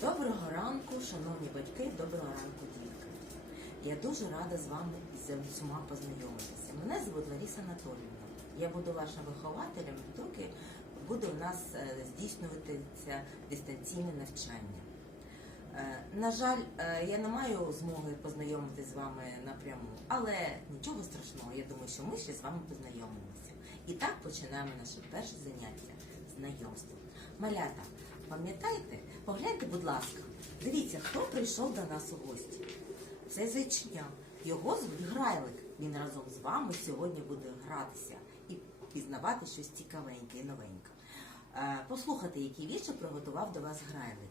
Доброго ранку, шановні батьки, доброго ранку, дітки. Я дуже рада з вами з усіма познайомитися. Мене звуть Лариса Анатоліївна. Я буду вашим вихователем, доки буде у нас е, здійснюватися дистанційне навчання. Е, На жаль, е, я не маю змоги познайомитися з вами напряму, але нічого страшного, я думаю, що ми ще з вами познайомимося. І так починаємо наше перше заняття знайомство. Малята, пам'ятаєте, погляньте, будь ласка, дивіться, хто прийшов до нас у гості. Це зайчиня. Його звуть Грайлик. Він разом з вами сьогодні буде гратися і пізнавати щось цікавеньке і новеньке. Е, Послухайте, який вірші приготував до вас Грайлик.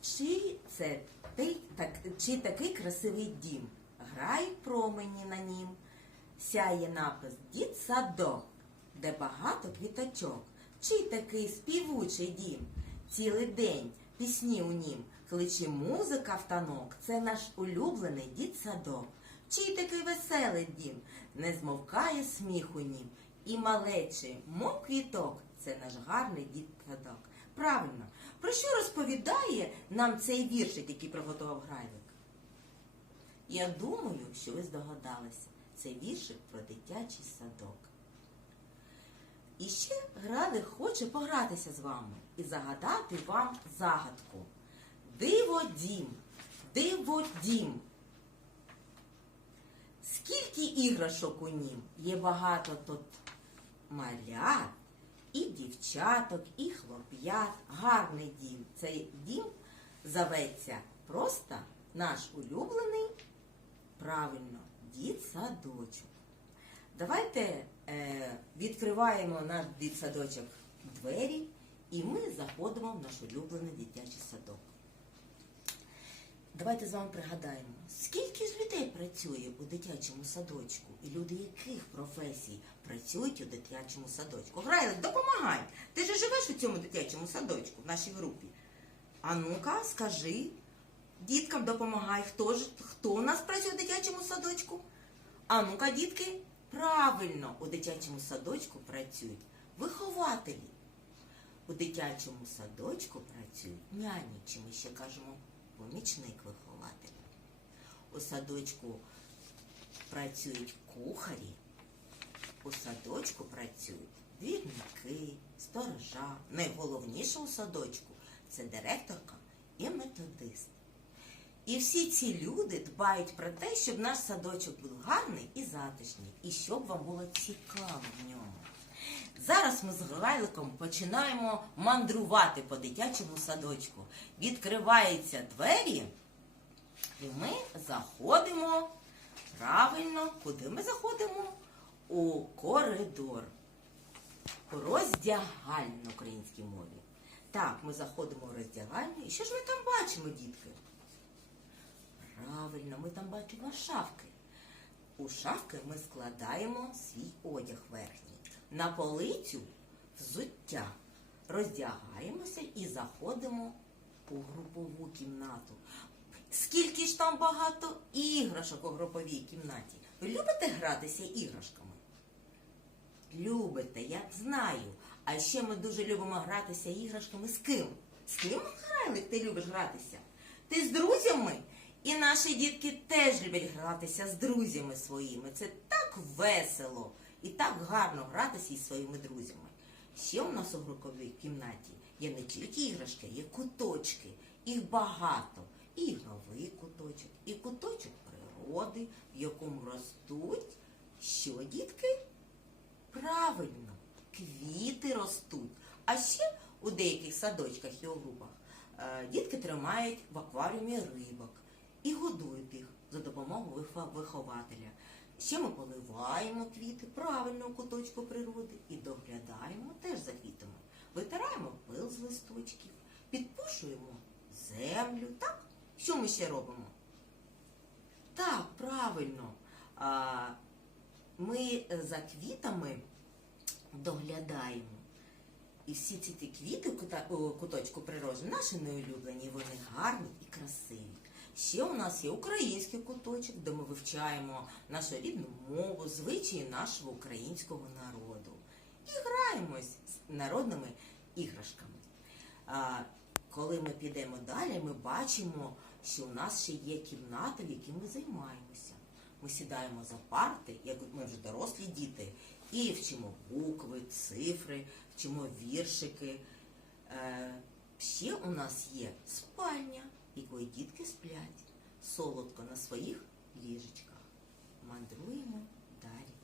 Чи це ти, так, чи такий красивий дім? Грають промені на нім, сяє напис Дід садок, де багато квіточок. Чи такий співучий дім? Цілий день пісні у нім, кличе музика в танок. Це наш улюблений дід садок. Чий такий веселий дім, не змовкає сміх у нім. І малечі, мов квіток, це наш гарний дід садок. Правильно, про що розповідає нам цей віршик, який приготував Грайлик? Я думаю, що ви здогадалися. Це віршик про дитячий садок. І ще Грайлик хоче погратися з вами і загадати вам загадку. Диво дім, диво дім. Скільки іграшок у нім? Є багато тут малят, і дівчаток, і хлоп'ят. Гарний дім. Цей дім зоветься просто наш улюблений, правильно, дід садочок. Давайте відкриваємо наш дитсадочок двері, і ми заходимо в наш улюблений дитячий садок. Давайте з вами пригадаємо, скільки ж людей працює у дитячому садочку і люди яких професій працюють у дитячому садочку. Грайлик, допомагай! Ти ж живеш у цьому дитячому садочку в нашій групі. А ну-ка, скажи, діткам допомагай, хто ж хто у нас працює у дитячому садочку? А ну-ка, дітки, правильно, у дитячому садочку працюють вихователі. У дитячому садочку працюють няні, чи ми ще кажемо помічник вихователя. У садочку працюють кухарі, у садочку працюють двірники, сторожа. Найголовніше у садочку це директорка і методист. І всі ці люди дбають про те, щоб наш садочок був гарний і затишний, і щоб вам було цікаво в ньому. Зараз ми з Грайликом починаємо мандрувати по дитячому садочку. Відкриваються двері, і ми заходимо правильно, куди ми заходимо? У коридор. У роздягальню на українській мові. Так, ми заходимо у роздягальню. І що ж ми там бачимо, дітки? Правильно, ми там бачимо шафки. У шафки ми складаємо свій одяг верхній. На полицю взуття. Роздягаємося і заходимо у групову кімнату. Скільки ж там багато іграшок у груповій кімнаті. Ви любите гратися іграшками? Любите, я знаю. А ще ми дуже любимо гратися іграшками з ким? З ким, Грайлик, ти любиш гратися? Ти з друзями? І наші дітки теж люблять гратися з друзями своїми. Це так весело і так гарно гратися із своїми друзями. Ще у нас у груповій кімнаті є не тільки іграшки, є куточки. Їх багато. І ігровий куточок, і куточок природи, в якому ростуть що, дітки? Правильно, квіти ростуть. А ще у деяких садочках і у групах е, дітки тримають в акваріумі рибок і годують їх за допомогою вихователя. Ще ми поливаємо квіти правильно у куточку природи і доглядаємо теж за квітами. Витираємо пил з листочків, підпушуємо землю. Так? Що ми ще робимо? Так, правильно. Ми за квітами доглядаємо. І всі ці квіти у куточку природи наші неулюблені, вони гарні і красиві. Ще у нас є український куточок, де ми вивчаємо нашу рідну мову, звичаї нашого українського народу. І граємось з народними іграшками. Коли ми підемо далі, ми бачимо, що у нас ще є кімната, в якій ми займаємося. Ми сідаємо за парти, як ми вже дорослі діти, і вчимо букви, цифри, вчимо віршики. Е, ще у нас є спальня, в якої дітки сплять солодко на своїх ліжечках. Мандруємо далі.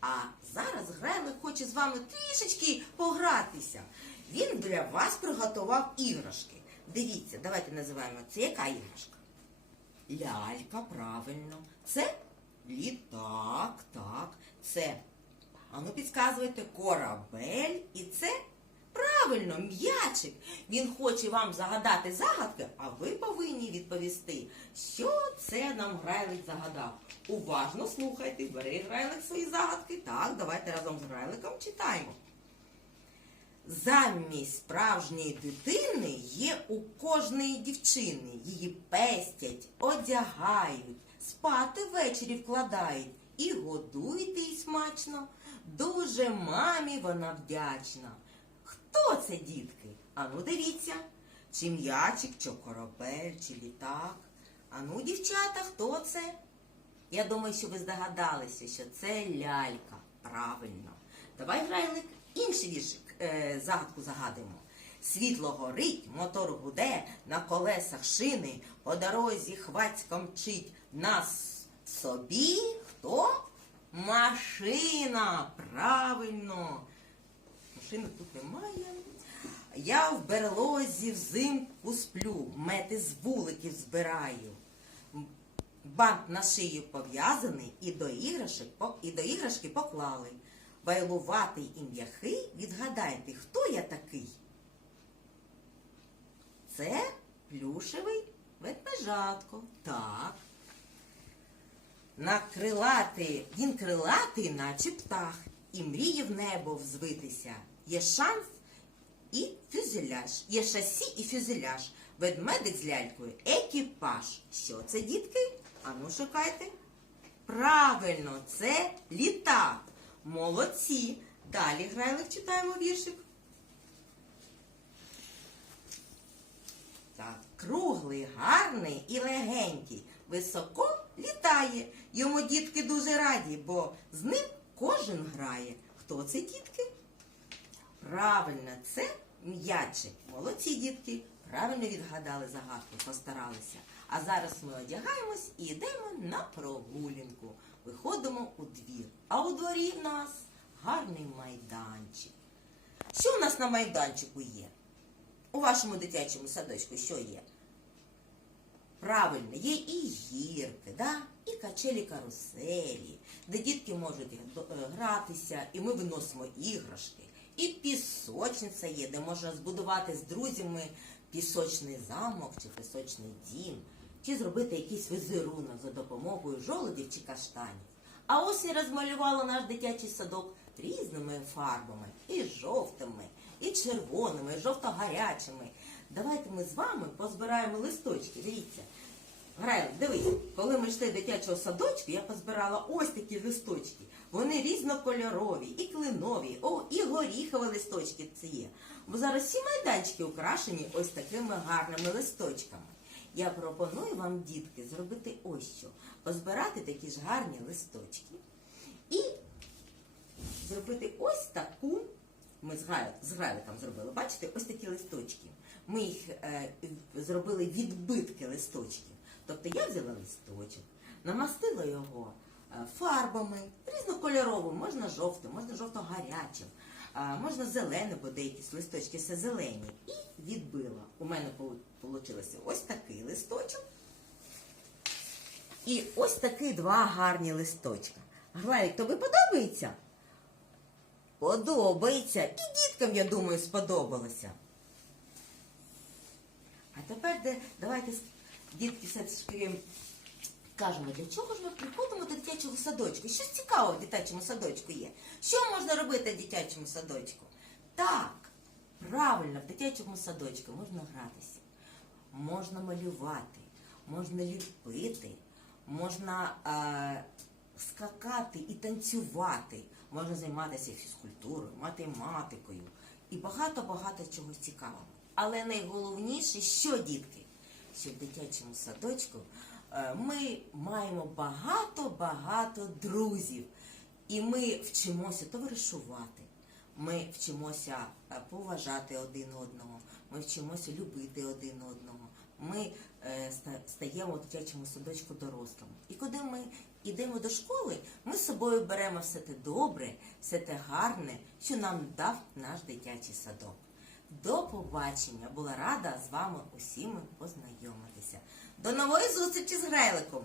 А зараз Грайлик хоче з вами трішечки погратися. Він для вас приготував іграшки. Дивіться, давайте називаємо це яка іграшка? Лялька, правильно. Це літак, так. Це, а ну підказуйте, корабель. І це правильно, м'ячик. Він хоче вам загадати загадки, а ви повинні відповісти, що це нам Грайлик загадав. Уважно слухайте, бери Грайлик свої загадки. Так, давайте разом з Грайликом читаємо. Замість справжньої дитини є у кожної дівчини. Її пестять, одягають, спати ввечері вкладають і годують її смачно. Дуже мамі вона вдячна. Хто це, дітки? Ану, дивіться, чи м'ячик, чи корабель, чи літак. Ану, дівчата, хто це? Я думаю, що ви здогадалися, що це лялька. Правильно. Давай, Грайлик, інший віршик, е, загадку загадимо. Світло горить, мотор гуде, на колесах шини, по дорозі хвацька мчить. Нас собі хто? Машина. Правильно. Машини тут немає. Я в берлозі взимку сплю, мети з вуликів збираю. Бант на шию пов'язаний і до іграшок і до іграшки поклали. Байлуватий і м'яхий, відгадайте, хто я такий? Це плюшевий ведмежатко. Так. На крилатий, він крилатий, наче птах, і мріє в небо взвитися. Є шанс і фюзеляж. Є шасі і фюзеляж. Ведмедик з лялькою, екіпаж. Що це, дітки? Ану, шукайте. Правильно, це літак. Молодці. Далі грайлик читаємо віршик. Так, круглий, гарний і легенький. Високо літає. Йому дітки дуже раді, бо з ним кожен грає. Хто це дітки? Правильно, це м'ячик. Молодці дітки. Правильно відгадали загадку, постаралися. А зараз ми одягаємось і йдемо на прогулянку. Виходимо у двір. А у дворі в нас гарний майданчик. Що у нас на майданчику є? У вашому дитячому садочку що є? Правильно, є і гірки, да? і качелі каруселі, де дітки можуть е, гратися, і ми виносимо іграшки. І пісочниця є, де можна збудувати з друзями пісочний замок чи пісочний дім, чи зробити якийсь візерунок за допомогою жолудів чи каштанів. А осінь розмалювала наш дитячий садок різними фарбами, і жовтими, і червоними, і жовто-гарячими. Давайте ми з вами позбираємо листочки. Дивіться. Грайлик, дивись, коли ми йшли дитячого садочку, я позбирала ось такі листочки. Вони різнокольорові, і клинові, о, і горіхові листочки це є. Бо зараз всі майданчики украшені ось такими гарними листочками. Я пропоную вам, дітки, зробити ось що. Позбирати такі ж гарні листочки. І зробити ось таку. Ми з, грай, з грайликом зробили, бачите, ось такі листочки. Ми їх е, зробили відбитки листочків. Тобто я взяла листочок, намастила його е, фарбами, різнокольоровим, можна жовтим, можна жовто-гарячим, е, можна зеленим, бо деякі листочки все зелені. І відбила. У мене вийшло ось такий листочок. І ось такі два гарні листочка. Грайлик, тобі подобається? Подобається. І діткам, я думаю, сподобалося. А тепер давайте дітки все ж таки кажемо, для чого ж ми приходимо до дитячого садочку? Щось цікавого в дитячому садочку є. Що можна робити в дитячому садочку? Так, правильно, в дитячому садочку можна гратися, можна малювати, можна ліпити, можна е, скакати і танцювати, можна займатися фізкультурою, математикою і багато-багато чогось цікавого. Але найголовніше, що дітки, що в дитячому садочку е, ми маємо багато-багато друзів. І ми вчимося товаришувати. Ми вчимося е, поважати один одного, ми вчимося любити один одного. Ми е, стаємо в дитячому садочку дорослими. І коли ми йдемо до школи, ми з собою беремо все те добре, все те гарне, що нам дав наш дитячий садок. До побачення! Була рада з вами усіми познайомитися. До нової зустрічі з Грайликом!